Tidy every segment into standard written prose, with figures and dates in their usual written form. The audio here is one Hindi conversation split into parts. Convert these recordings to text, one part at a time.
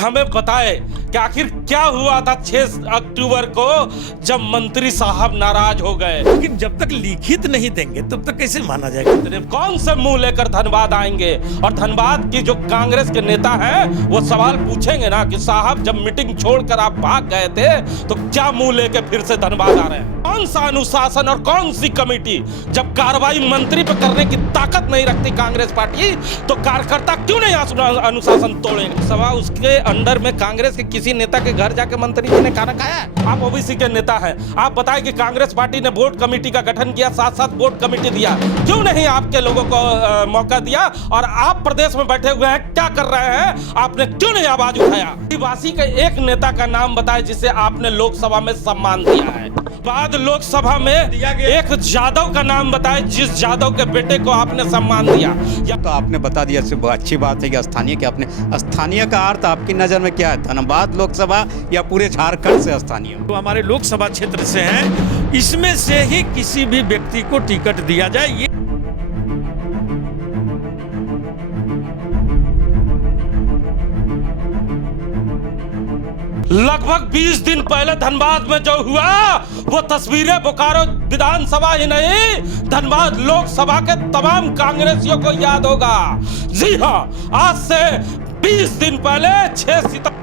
हमें बताए कि आखिर क्या हुआ था 6 अक्टूबर को जब मंत्री साहब नाराज हो गए। लेकिन जब तक लिखित नहीं देंगे तब तक कैसे माना जाएगा? कौन से मुंह लेकर धनबाद आएंगे? और धनबाद की जो कांग्रेस के नेता हैं वो सवाल पूछेंगे ना कि साहब जब मीटिंग छोड़कर आप भाग गए थे तो क्या मुंह लेके फिर से धनबाद आ रहे हैं? कौन सा अनुशासन और कौन सी कमेटी? जब कार्रवाई मंत्री पे करने की ताकत नहीं रखती कांग्रेस पार्टी तो कार्यकर्ता क्यों नहीं अनुशासन तोड़ेंगे? सवाल उसके अंडर में कांग्रेस के किसी नेता के घर जाके मंत्री जी ने खाना खाया है? आप ओबीसी के नेता हैं, आप बताएं कि कांग्रेस पार्टी ने बोर्ड कमेटी का गठन किया, साथ साथ बोर्ड कमेटी दिया, क्यों नहीं आपके लोगों को मौका दिया? और आप प्रदेश में बैठे हुए हैं, क्या कर रहे हैं? आपने क्यों नहीं आवाज उठाया? आदिवासी के एक नेता का नाम बताए जिसे आपने लोकसभा में सम्मान दिया है। बाद लोकसभा में एक जादव का नाम बताए जिस जादव के बेटे को आपने सम्मान दिया। या तो आपने बता दिया, अच्छी बात है कि स्थानीय के आपने स्थानीय का अर्थ आपकी नज़र में क्या है? धनबाद लोकसभा या पूरे झारखंड से स्थानीय? तो हमारे लोकसभा क्षेत्र से हैं, इसमें से ही किसी भी व्यक्ति को टिकट दिया जाए। ये लगभग 20 दिन पहले धनबाद में जो हुआ वो तस्वीरें बोकारो विधानसभा ही नहीं धनबाद लोकसभा के तमाम कांग्रेसियों को याद होगा। जी हाँ, आज से 20 दिन पहले 6 सितंबर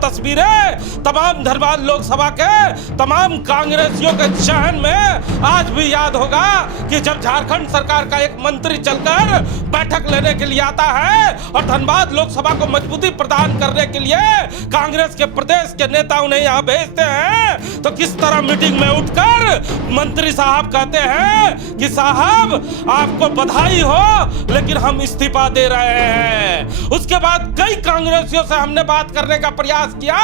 तस्वीरें तमाम धनबाद लोकसभा के तमाम कांग्रेसियों के जहन में आज भी याद होगा कि जब झारखंड सरकार का एक मंत्री चलकर बैठक लेने के लिए आता है और धनबाद लोकसभा को मजबूती प्रदान करने के लिए कांग्रेस के प्रदेश के नेता उन्हें यहाँ भेजते हैं तो किस तरह मीटिंग में उठकर मंत्री साहब कहते हैं कि साहब आपको बधाई हो लेकिन हम इस्तीफा दे रहे हैं। उसके बाद कई कांग्रेसियों से हमने बात करने का प्रयास किया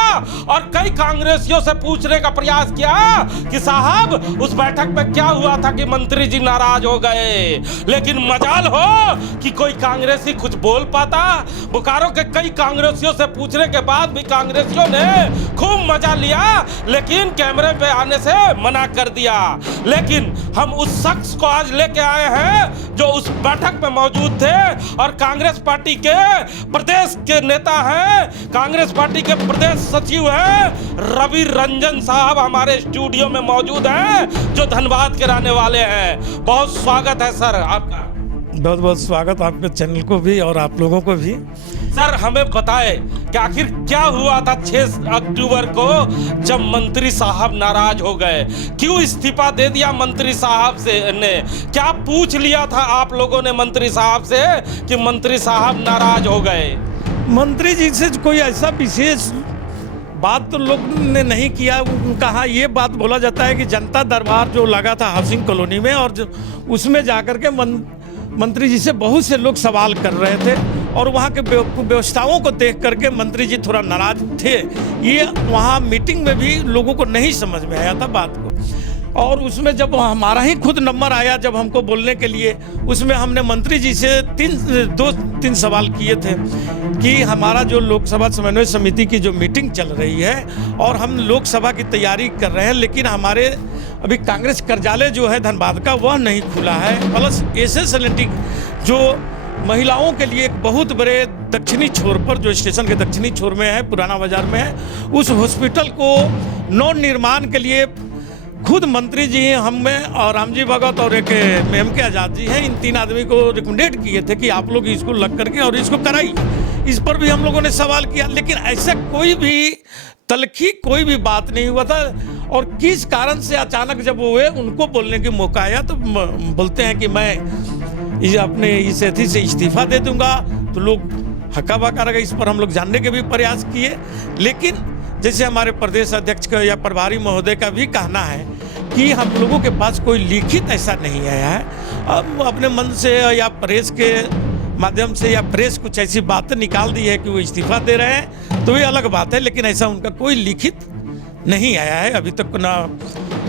और कई कांग्रेसियों से पूछने का प्रयास किया कि साहब उस बैठक में क्या हुआ था कि मंत्री जी नाराज हो गए, लेकिन मजाल हो कि कोई कांग्रेसी कुछ बोल पाता। बोकारो के कई कांग्रेसियों से पूछने के बाद भी कांग्रेसियों ने खूब मजा लिया लेकिन कैमरे पे आने से मना कर दिया। लेकिन हम उस शख्स को आज लेके आए हैं जो उस बैठक में मौजूद थे और कांग्रेस पार्टी के प्रदेश के नेता हैं, कांग्रेस पार्टी के प्रदेश सचिव हैं रवि रंजन साहब हमारे स्टूडियो में मौजूद हैं जो धनबाद के रहने वाले हैं। बहुत स्वागत है सर आपका। बहुत बहुत स्वागत आपके चैनल को भी और आप लोगों को भी। सर हमें बताए कि आखिर क्या हुआ था 6 अक्टूबर को जब मंत्री साहब नाराज हो गए? क्यों इस्तीफा दे दिया मंत्री साहब से ने? क्या पूछ लिया था आप लोगों ने मंत्री साहब से कि मंत्री साहब नाराज हो गए? मंत्री जी से कोई ऐसा विशेष बात तो लोग ने नहीं किया। कहा ये बात बोला जाता है कि जनता दरबार जो लगा था हाउसिंग कॉलोनी में और उसमें जाकर के मंत्री जी से बहुत से लोग सवाल कर रहे थे और वहाँ के व्यवस्थाओं को देख करके मंत्री जी थोड़ा नाराज थे। ये वहाँ मीटिंग में भी लोगों को नहीं समझ में आया था बात को। और उसमें जब हमारा ही खुद नंबर आया जब हमको बोलने के लिए, उसमें हमने मंत्री जी से 2-3 सवाल किए थे कि हमारा जो लोकसभा समन्वय समिति की जो मीटिंग चल रही है और हम लोकसभा की तैयारी कर रहे हैं लेकिन हमारे अभी कांग्रेस कार्यालय जो है धनबाद का वह नहीं खुला है, प्लस एसएसएलएनटी जो महिलाओं के लिए एक बहुत बड़े दक्षिणी छोर पर जो स्टेशन के दक्षिणी छोर में है, पुराना बाजार में है, उस हॉस्पिटल को नव निर्माण के लिए खुद मंत्री जी हमें और रामजी भगत और एक एम के आजाद जी हैं, इन 3 आदमी को रिकमेंडेड किए थे कि आप लोग इसको लग करके और इसको कराइए। इस पर भी हम लोगों ने सवाल किया लेकिन ऐसा कोई भी तलखी कोई भी बात नहीं हुआ था। और किस कारण से अचानक जब वो हुए उनको बोलने की मौका आया तो बोलते हैं कि मैं अपने इस अथी से इस्तीफा दे दूंगा। तो लोग हक्का बक्का रहा। इस पर हम लोग जानने के भी प्रयास किए लेकिन जैसे हमारे प्रदेश अध्यक्ष का या प्रभारी महोदय का भी कहना है कि हम लोगों के पास कोई लिखित ऐसा नहीं आया है। अब अपने मन से या प्रेस के माध्यम से या प्रेस कुछ ऐसी बातें निकाल दी है कि वो इस्तीफा दे रहे हैं तो ये अलग बात है, लेकिन ऐसा उनका कोई लिखित नहीं आया है अभी तक, ना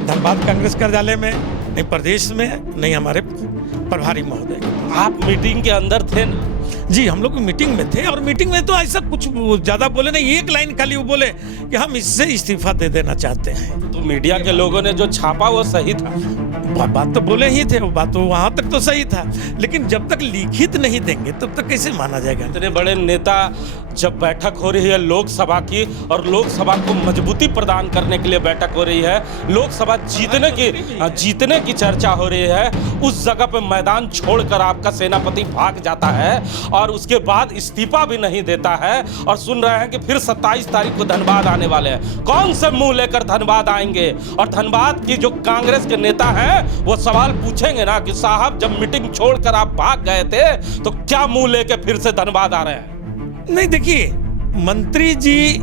धनबाद कांग्रेस कार्यालय में, नहीं प्रदेश में, नहीं हमारे प्रभारी महोदय। आप मीटिंग के अंदर थे ना? जी हम लोग मीटिंग में थे और मीटिंग में तो ऐसा कुछ ज़्यादा बोले नहीं, एक लाइन खाली वो बोले कि हम इससे इस्तीफा दे देना चाहते हैं। तो मीडिया के लोगों ने जो छापा वो सही था? बात तो बोले ही थे, बात तो वहाँ तक तो सही था लेकिन जब तक लिखित नहीं देंगे तब तक कैसे माना जाएगा? इतने बड़े नेता जब बैठक हो रही है लोकसभा की और लोकसभा को मजबूती प्रदान करने के लिए बैठक हो रही है, लोकसभा जीतने की चर्चा हो रही है, उस जगह पे मैदान छोड़कर आपका सेनापति भाग जाता है और उसके बाद इस्तीफा भी नहीं देता है। और सुन रहे हैं कि फिर 27 तारीख को धनबाद आने वाले हैं। कौन से मुंह लेकर धनबाद आएंगे? और धनबाद की जो कांग्रेस के नेता हैं वो सवाल पूछेंगे ना कि साहब जब मीटिंग छोड़कर आप भाग गए थे तो क्या मुंह लेके फिर से धनबाद आ रहे हैं? नहीं, देखिए, मंत्री जी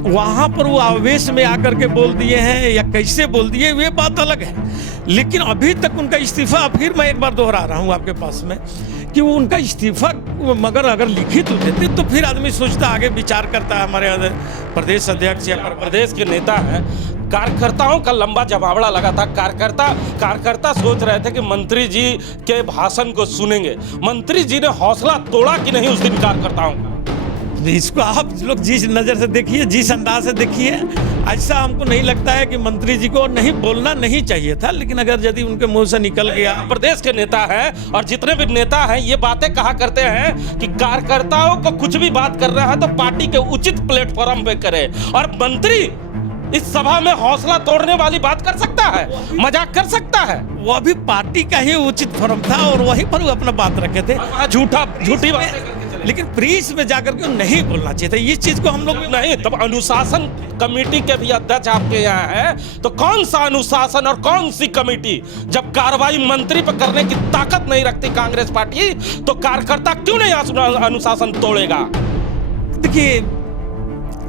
वहां पर वो आवेश में आकर के बोल दिए हैं या कैसे बोल दिए, वे बात अलग है। लेकिन अभी तक उनका इस्तीफा, फिर मैं एक बार दोहरा रहा हूं आपके पास में कि वो उनका इस्तीफा मगर अगर लिखित देते तो फिर आदमी सोचता, आगे विचार करता। हमारे प्रदेश अध्यक्ष या प्रदेश के नेता हैं, कार्यकर्ताओं का लंबा जमावड़ा लगा था। कार्यकर्ता सोच रहे थे कि मंत्री जी के भाषण को सुनेंगे। मंत्री जी ने हौसला तोड़ा कि नहीं उस दिन कार्यकर्ताओं का? इसको आप लोग जिस नज़र से देखिए, जिस अंदाज से देखिए, ऐसा हमको नहीं लगता है कि मंत्री जी को नहीं बोलना नहीं चाहिए था। लेकिन अगर यदि उनके मुंह से निकल गया, प्रदेश के नेता हैं और जितने भी नेता हैं ये बातें कहा करते हैं कि कार्यकर्ताओं को कुछ भी बात कर रहा है तो पार्टी के उचित प्लेटफॉर्म पे करे। और मंत्री इस सभा में हौसला तोड़ने वाली बात कर सकता है, मजाक कर सकता है? वो अभी पार्टी का ही उचित फोरम था और वहीं पर वो अपना बात रखे थे। झूठी बात, लेकिन प्रेस में जाकर के नहीं बोलना चाहिए था। ये चीज को हम लोग नहीं, तब अनुशासन कमेटी के भी अध्यक्ष आपके यहाँ हैं, तो कौन सा अनुशासन और कौन सी कमेटी? जब कार्रवाई मंत्री पर करने की ताकत नहीं रखती कांग्रेस पार्टी तो कार्यकर्ता क्यों नहीं अनुशासन तोड़ेगा? देखिए,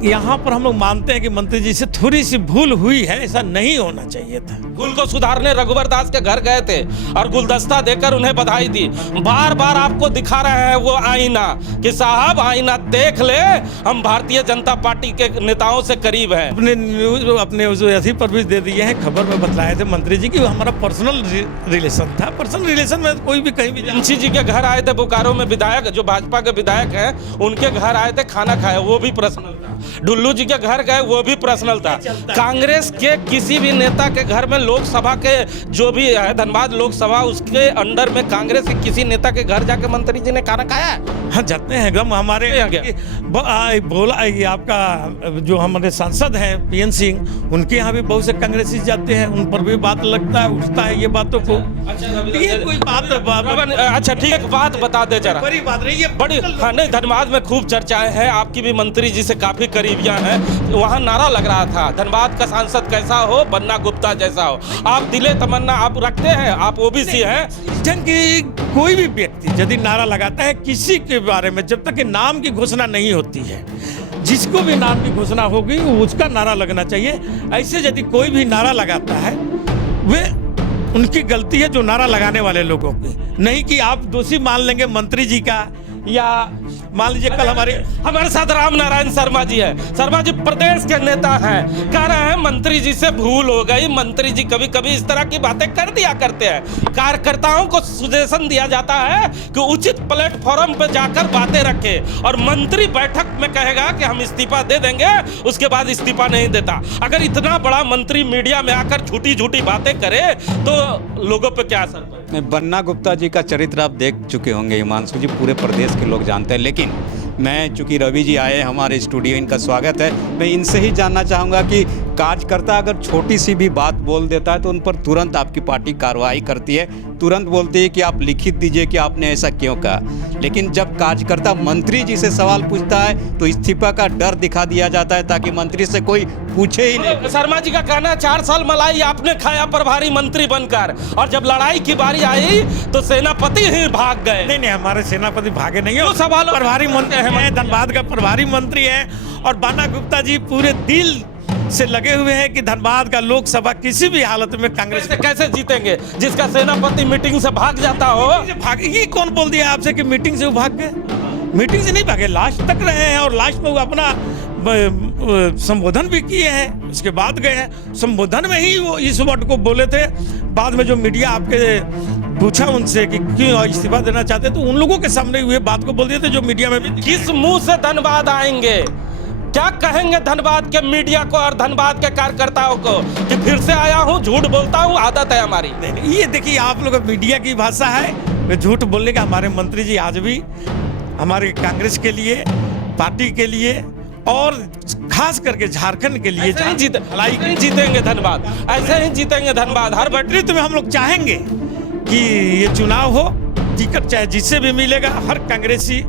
यहाँ पर हम लोग मानते हैं कि मंत्री जी से थोड़ी सी भूल हुई है, ऐसा नहीं होना चाहिए था। भूल को सुधारने रघुवर दास के घर गए थे और गुलदस्ता देकर उन्हें बधाई दी। बार बार आपको दिखा रहे हैं वो आईना कि साहब आईना देख ले, हम भारतीय जनता पार्टी के नेताओं से करीब हैं। अपने अथी पर भी दे दिए हैं, खबर में बतलाए थे मंत्री जी की हमारा पर्सनल रिलेशन था। पर्सनल रिलेशन में कोई भी कहीं भी मुंशी जी के घर आए थे, बोकारो में विधायक जो भाजपा के विधायक हैं उनके घर आए थे, खाना खाए, वो भी पर्सनल था। डुल्लू जी के घर गए, वो भी पर्सनल था। कांग्रेस के किसी भी नेता के घर में, लोकसभा के जो भी है धनबाद लोकसभा, उसके अंडर में कांग्रेस के किसी नेता के घर जाके मंत्री जी ने खाना खाया? हाँ, जाते हैं एकदम। हमारे बोला ये आपका जो हमारे सांसद हैं पीएन सिंह, उनके यहाँ भी बहुत से कांग्रेसी जाते हैं, उन पर भी बात लगता है, उठता है ये बातों को। कोई बात अच्छा ठीक है, बात बता दे जरा। बड़ी बात रही है, बड़ी। हाँ नहीं, धनबाद में खूब चर्चाएं हैं, आपकी भी मंत्री जी से काफी करीबियां हैं। वहां नारा लग रहा था, धनबाद का सांसद कैसा हो, बन्ना गुप्ता जैसा हो। आप दिले तमन्ना आप रखते हैं, आप ओबीसी हैं। जन की कोई भी व्यक्ति यदि नारा लगाता है किसी के बारे में, जब तक कि नाम की घोषणा नहीं होती है, जिसको भी नाम की घोषणा होगी उसका नारा लगना चाहिए। ऐसे यदि कोई भी नारा लगाता है, वे उनकी गलती है जो नारा लगाने वाले लोगों की, नहीं कि आप दोषी मान लेंगे मंत्री जी का। या मान लीजिए कल हमारे साथ राम नारायण शर्मा जी है। शर्मा जी प्रदेश के नेता हैं, कह रहे हैं मंत्री जी से भूल हो गई, मंत्री जी कभी कभी इस तरह की बातें कर दिया करते हैं। कार्यकर्ताओं को सुजेशन दिया जाता है कि उचित प्लेटफॉर्म पर जाकर बातें रखे, और मंत्री बैठक में कहेगा कि हम इस्तीफा दे देंगे, उसके बाद इस्तीफा नहीं देता। अगर इतना बड़ा मंत्री मीडिया में आकर झूठी झूठी बातें करे तो लोगों पर क्या असर पड़े? बन्ना गुप्ता जी का चरित्र आप देख चुके होंगे हिमांशु जी, पूरे प्रदेश के लोग जानते हैं। लेकिन मैं, चूंकि रवि जी आए हमारे स्टूडियो, इनका स्वागत है, मैं इनसे ही जानना चाहूँगा कि कार्यकर्ता अगर छोटी सी भी बात बोल देता है तो उन पर तुरंत आपकी पार्टी कार्रवाई करती है, तुरंत बोलती है कि आप लिखित दीजिए कि आपने ऐसा क्यों कहा। लेकिन जब कार्यकर्ता मंत्री जी से सवाल पूछता है तो इस्तीफा का डर दिखा दिया जाता है ताकि मंत्री से कोई पूछे ही नहीं। शर्मा जी का कहना है 4 साल मलाई आपने खाया प्रभारी मंत्री बनकर, और जब लड़ाई की बारी आई तो सेनापति ही भाग गए। नहीं, हमारे सेनापति भागे नहीं हो, सवाल प्रभारी मंत्री है, धनबाद का प्रभारी मंत्री है। और बन्ना गुप्ता जी पूरे दिल से लगे हुए हैं कि धनबाद का लोकसभा किसी भी हालत में कांग्रेस कैसे जीतेंगे, जिसका सेनापति मीटिंग से भाग जाता हो। ये कौन बोल दिया आपसे कि मीटिंग से वो भाग गए? मीटिंग से नहीं भागे, लास्ट तक रहे हैं और लास्ट में वो अपना संबोधन भी किए हैं, उसके बाद गए हैं। संबोधन में ही वो इस वर्ड को बोले थे। बाद में जो मीडिया आपके पूछा उनसे कि क्यों इस्तीफा देना चाहते, तो उन लोगों के सामने हुए बात को बोल दिए थे जो मीडिया में भी। किस मुंह से धनबाद आएंगे? क्या कहेंगे धनबाद के मीडिया को और धनबाद के कार्यकर्ताओं को कि फिर से आया हूं, झूठ बोलता हूं, आदत है हमारी? नहीं, ये देखिए आप लोग मीडिया की भाषा है, झूठ बोलने का। हमारे मंत्री जी आज भी हमारे कांग्रेस के लिए पार्टी के लिए और खास करके झारखंड के लिए ऐसे ही जीतेंगे धनबाद, ऐसे ही जीतेंगे धनबाद। हर नेतृत्व में हम लोग चाहेंगे कि ये चुनाव हो, टिकट चाहे जिससे भी मिलेगा, हर कांग्रेसी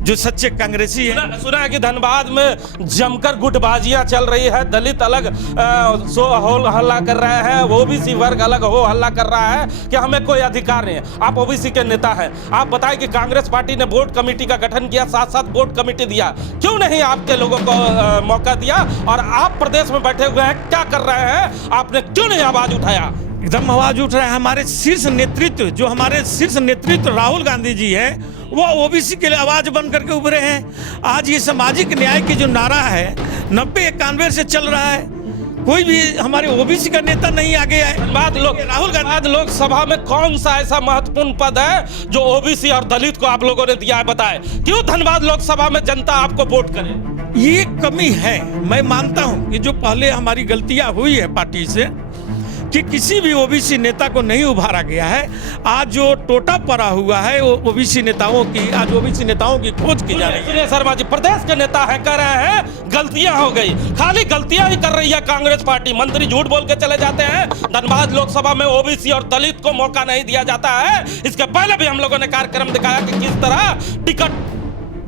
जो सच्चे कांग्रेसी है। सुना है कि धनबाद में जमकर गुटबाजियां चल रही है, दलित अलग हो हल्ला कर रहे हैं, ओबीसी वर्ग अलग हो हल्ला कर रहा है कि हमें कोई अधिकार नहीं है। आप ओबीसी के नेता हैं, आप बताएं कि कांग्रेस पार्टी ने बोर्ड कमेटी का गठन किया, साथ साथ बोर्ड कमेटी दिया, क्यों नहीं आपके लोगों को मौका दिया? और आप प्रदेश में बैठे हुए हैं, क्या कर रहे हैं? आपने क्यों नहीं आवाज उठाया? एकदम आवाज उठ रहा है। हमारे शीर्ष नेतृत्व, जो हमारे शीर्ष नेतृत्व राहुल गांधी जी है, वो ओबीसी के लिए आवाज बन करके उभरे हैं। आज ये सामाजिक न्याय की जो नारा है 90-91 से चल रहा है, कोई भी हमारे ओबीसी का नेता नहीं आगे आए। राहुल गांधी लोकसभा में कौन सा ऐसा महत्वपूर्ण पद है जो ओबीसी और दलित को आप लोगों ने दिया है? बताएं, क्यों धनबाद लोकसभा में जनता आपको वोट करे? ये कमी है। मैं मानता हूं कि जो पहले हमारी गलतियां हुई है पार्टी से, कि किसी भी ओबीसी नेता को नहीं उभारा गया है। आज जो टोटा पड़ा हुआ है वो ओबीसी नेताओं की, आज ओबीसी नेताओं की खोज की जा रही है। सुनिए शर्मा जी, प्रदेश के नेता है, कह रहे हैं गलतियां हो गई, खाली गलतियां ही कर रही है कांग्रेस पार्टी। मंत्री झूठ बोल के चले जाते हैं, धनबाद लोकसभा में ओबीसी और दलित को मौका नहीं दिया जाता है। इसके पहले भी हम लोगों ने कार्यक्रम दिखाया कि किस तरह टिकट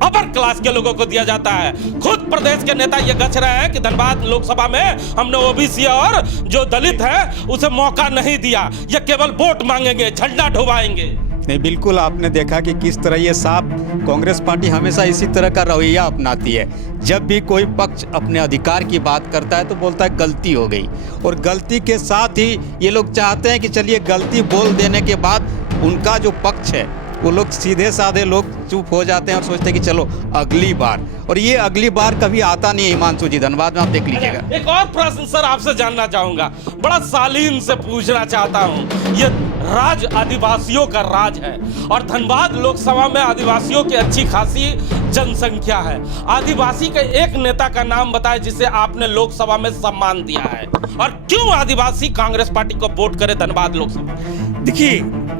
अपर क्लास के लोगों को दिया जाता है। खुद प्रदेश के नेता ये गच रहे हैं कि धनबाद लोकसभा में हमने ओबीसी और जो दलित है उसे मौका नहीं दिया, ये केवल वोट मांगेंगे, झंडा ढोवाएंगे। नहीं, बिल्कुल आपने देखा कि किस तरह ये साफ कांग्रेस पार्टी हमेशा इसी तरह का रवैया अपनाती है। जब भी कोई पक्ष अपने अधिकार की बात करता है तो बोलता है गलती हो गई, और गलती के साथ ही ये लोग चाहते हैं कि चलिए गलती बोल देने के बाद उनका जो पक्ष है वो लोग सीधे साधे लोग चुप हो जाते हैं और सोचते हैं कि चलो अगली बार, और ये अगली बार कभी आता नहीं है। हिमांशु जी, धनबाद में आप देख लीजिएगा। एक और प्रश्न सर आपसे जानना चाहूंगा, बड़ा शालीन से पूछना चाहता हूं। ये राज आदिवासियों का राज है और धनबाद लोकसभा में आदिवासियों की अच्छी खासी जनसंख्या है। आदिवासी के एक नेता का नाम बताएं जिसे आपने लोकसभा में सम्मान दिया है, और क्यों आदिवासी कांग्रेस पार्टी को वोट करे धनबाद लोकसभा? देखिए,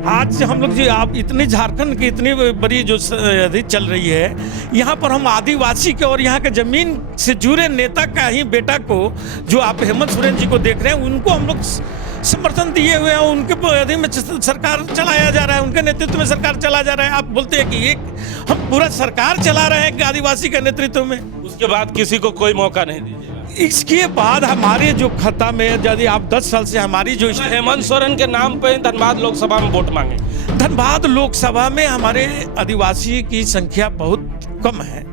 आज हम लोग जी, आप इतनी झारखंड की इतनी बड़ी जो चल रही है, यहाँ पर हम आदिवासी के और यहाँ के जमीन से जुड़े नेता का ही बेटा को, जो आप हेमंत सोरेन जी को देख रहे हैं, उनको हम लोग समर्थन दिए हुए हैं। उनके अधीन में सरकार चलाया जा रहा है, उनके नेतृत्व में सरकार चला जा रहा है। आप बोलते हैं कि एक हम पूरा सरकार चला रहे हैं आदिवासी के नेतृत्व में, उसके बाद किसी को कोई मौका नहीं दीजिएगा। इसके बाद हमारे जो खाता में, यदि आप 10 साल से हमारी जो हेमंत सोरेन के नाम पे धनबाद लोकसभा में वोट मांगे। धनबाद लोकसभा में हमारे आदिवासी की संख्या बहुत कम है,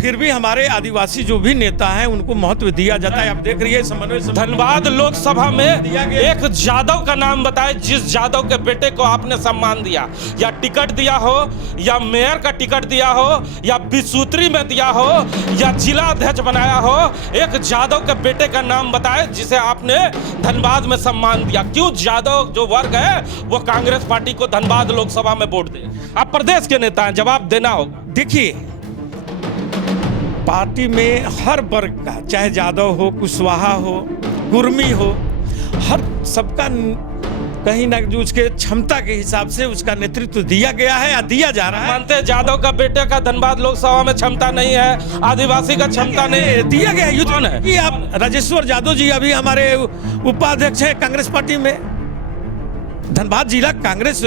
फिर भी हमारे आदिवासी जो भी नेता हैं उनको महत्व दिया जाता है। आप देख रही है समन्वय। धनबाद लोकसभा में एक जादव का नाम बताए जिस जादव के बेटे को आपने सम्मान दिया, या टिकट दिया हो, या मेयर का टिकट दिया हो, या बिसूत्री में दिया हो, या जिला अध्यक्ष बनाया हो। एक जादव के बेटे का नाम बताए जिसे आपने धनबाद में सम्मान दिया। क्यों जादव जो वर्ग है वो कांग्रेस पार्टी को धनबाद लोकसभा में वोट दे? आप प्रदेश के नेता हैं, जवाब देना होगा। देखिए, पार्टी में हर वर्ग का, चाहे यादव हो, कुशवाहा हो, कुर्मी हो, हर सबका कहीं ना जो उसके क्षमता के हिसाब से उसका नेतृत्व दिया गया है या दिया जा रहा है। मानते हैं यादव का बेटे का धनबाद लोकसभा में क्षमता नहीं है, आदिवासी का क्षमता नहीं है, दिया गया है। कौन है कि आप राजेश्वर यादव जी अभी हमारे उपाध्यक्ष है कांग्रेस पार्टी में, धनबाद जिला कांग्रेस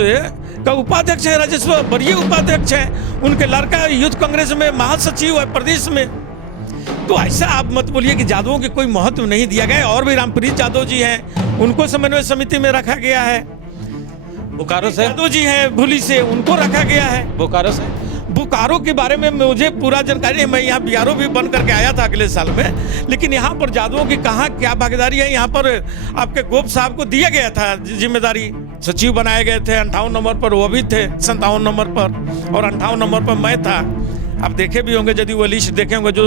का उपाध्यक्ष है राजेश्वर, बड़े उपाध्यक्ष हैं। उनके लड़का यूथ कांग्रेस में महासचिव है प्रदेश में। तो ऐसा आप मत बोलिए कि यादवों के कोई महत्व नहीं दिया गया। और भी रामप्रीत यादव जी हैं, उनको समन्वय समिति में रखा गया है। बोकारो से यादव जी हैं भूली से, उनको रखा गया है। बोकारो से, बोकारो के बारे में मुझे पूरा जानकारी है। मैं यहाँ बीआरओ भी बन करके आया था अगले साल में, लेकिन यहाँ पर यादवों की कहाँ क्या भागीदारी है। यहाँ पर आपके गोप साहब को दिया गया था जिम्मेदारी, सचिव बनाए गए थे। 58 नंबर पर वो भी थे, 57 नंबर पर, और 58 नंबर पर मैं था। आप देखे भी होंगे, यदि वो लिस्ट देखे होंगे जो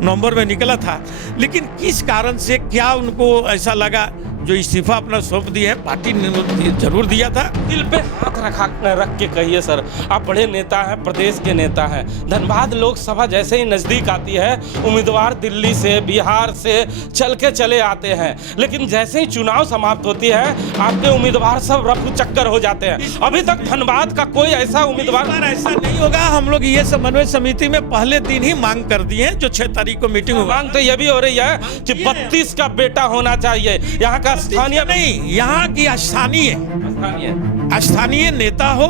नवंबर में निकला था। लेकिन किस कारण से क्या उनको ऐसा लगा, जो इस्तीफा अपना सौंप दिए हैं, पार्टी ने जरूर दिया था। दिल पे हाथ रख के कहिए सर, आप बड़े नेता हैं, प्रदेश के नेता हैं। धनबाद लोकसभा जैसे ही नजदीक आती है, उम्मीदवार दिल्ली से, बिहार से चल के चले आते हैं, लेकिन जैसे ही चुनाव समाप्त होती है आपके उम्मीदवार सब रफू चक्कर हो जाते हैं। अभी तक धनबाद का कोई ऐसा उम्मीदवार ऐसा नहीं होगा। हम लोग ये समन्वय समिति में पहले दिन ही मांग कर दिए हैं, जो 6 तारीख को मीटिंग हुआ। मांग तो ये भी हो रही है कि 32 का बेटा होना चाहिए। यहाँ का स्थानीय नहीं, यहाँ की स्थानीय नेता हो,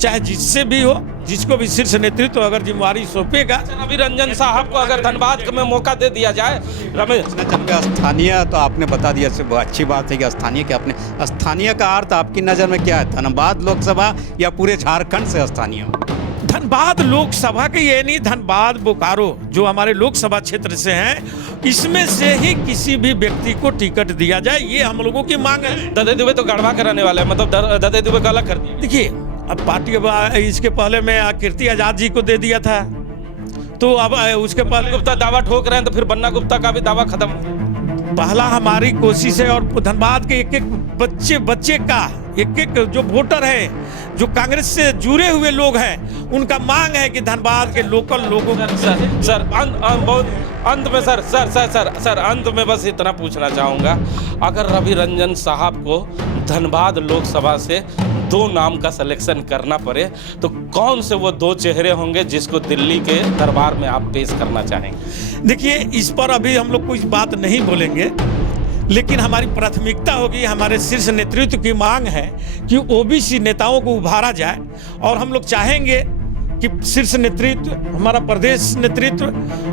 चाहे जिससे भी हो, जिसको भी शीर्ष नेतृत्व अगर जिम्मेवारी सौंपेगा। रवि रंजन साहब को अगर धनबाद में मौका दे दिया जाए। रमेश, स्थानीय तो आपने बता दिया, इससे अच्छी बात है कि स्थानीय के अपने स्थानीय का अर्थ आपकी नज़र में क्या है? धनबाद लोकसभा या पूरे झारखंड से स्थानीय? धनबाद लोकसभा के, ये नहीं, धनबाद बोकारो जो हमारे लोकसभा क्षेत्र से हैं, इसमें से ही किसी भी व्यक्ति को टिकट दिया जाए, ये हम लोगों की मांग है। ददे दुबे तो गड़बा कराने वाले हैं, मतलब ददे दुबे का अलग कर दिया। देखिए, अब पार्टी इसके पहले मैं कीर्ति आजाद जी को दे दिया था, तो अब उसके पहले गुप्ता दावा ठोक रहे हैं, तो फिर बन्ना गुप्ता का भी दावा खत्म। पहला हमारी कोशिश है, और धनबाद के एक बच्चे का, एक जो वोटर है, जो कांग्रेस से जुड़े हुए लोग हैं, उनका मांग है कि धनबाद के लोकल लोगों को सर अंत में सर अंत में बस इतना पूछना चाहूँगा, अगर रवि रंजन साहब को धनबाद लोकसभा से 2 नाम का सिलेक्शन करना पड़े, तो कौन से वो 2 चेहरे होंगे जिसको दिल्ली के दरबार में आप पेश करना चाहेंगे? देखिए, इस पर अभी हम लोग कुछ बात नहीं बोलेंगे, लेकिन हमारी प्राथमिकता होगी, हमारे शीर्ष नेतृत्व की मांग है कि ओबीसी नेताओं को उभारा जाए, और हम लोग चाहेंगे कि शीर्ष नेतृत्व, हमारा प्रदेश नेतृत्व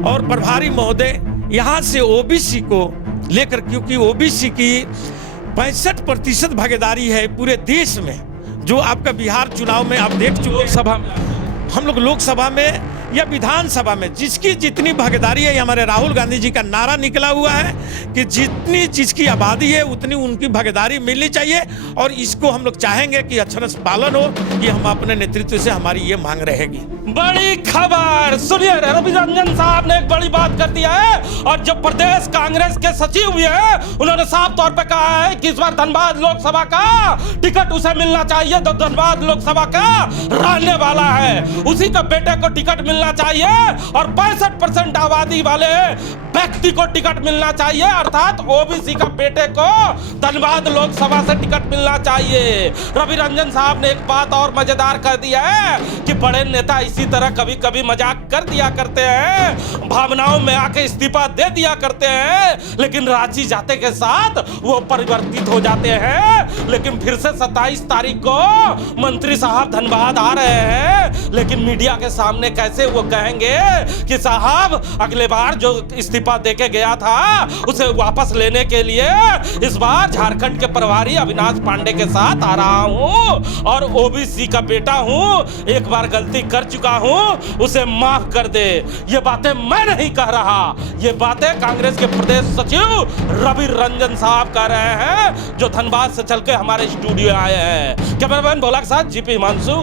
और प्रभारी महोदय यहाँ से ओबीसी को लेकर, क्योंकि ओबीसी की 65% भागीदारी है पूरे देश में, जो आपका बिहार चुनाव में आप देख चुके। लोकसभा में हम लोग लोकसभा में या विधानसभा में जिसकी जितनी भागीदारी है, हमारे राहुल गांधी जी का नारा निकला हुआ है कि जितनी जिसकी आबादी है उतनी उनकी भागीदारी मिलनी चाहिए, और इसको हम लोग चाहेंगे कि अक्षरश पालन हो। ये हम अपने नेतृत्व से, हमारी ये मांग रहेगी। बड़ी खबर सुनिए, रवि रंजन साहब ने एक बड़ी बात कर दिया है, और जब प्रदेश कांग्रेस के सचिव भी हैं, उन्होंने साफ तौर पे कहा है कि इस बार धनबाद लोकसभा का टिकट उसे मिलना चाहिए, तो धनबाद लोकसभा का रहने वाला है, उसी का बेटे को टिकट मिलना चाहिए, और 65% आबादी वाले व्यक्ति को टिकट मिलना चाहिए, अर्थात ओबीसी का बेटे को धनबाद लोकसभा से टिकट मिलना चाहिए। रवि रंजन साहब ने एक बात और मजेदार कर दिया है कि बड़े नेता इसी तरह कभी कभी मजाक कर दिया करते हैं, भावनाओं में आके इस्तीफा दे दिया करते हैं, लेकिन रांची जाते के साथ वो परिवर्तित हो जाते हैं। लेकिन फिर से 27 तारीख को मंत्री साहब धनबाद आ रहे हैं, लेकिन मीडिया के सामने कैसे वो कहेंगे कि साहब अगले बार जो इस्तीफा देके गया था उसे वापस लेने के लिए इस बार झारखंड के प्रभारी अविनाश पांडे के साथ आ रहा हूं, और ओबीसी का बेटा हूं, एक बार गलती कर चुका हूं, उसे माफ कर दे। ये बातें मैं नहीं कह रहा, ये बातें कांग्रेस के प्रदेश सचिव रवि रंजन साहब कह रहे हैं, जो धनबाद से चल के हमारे स्टूडियो आए हैं। कैमरामैन भोला के साथ जीपी हिमांशु।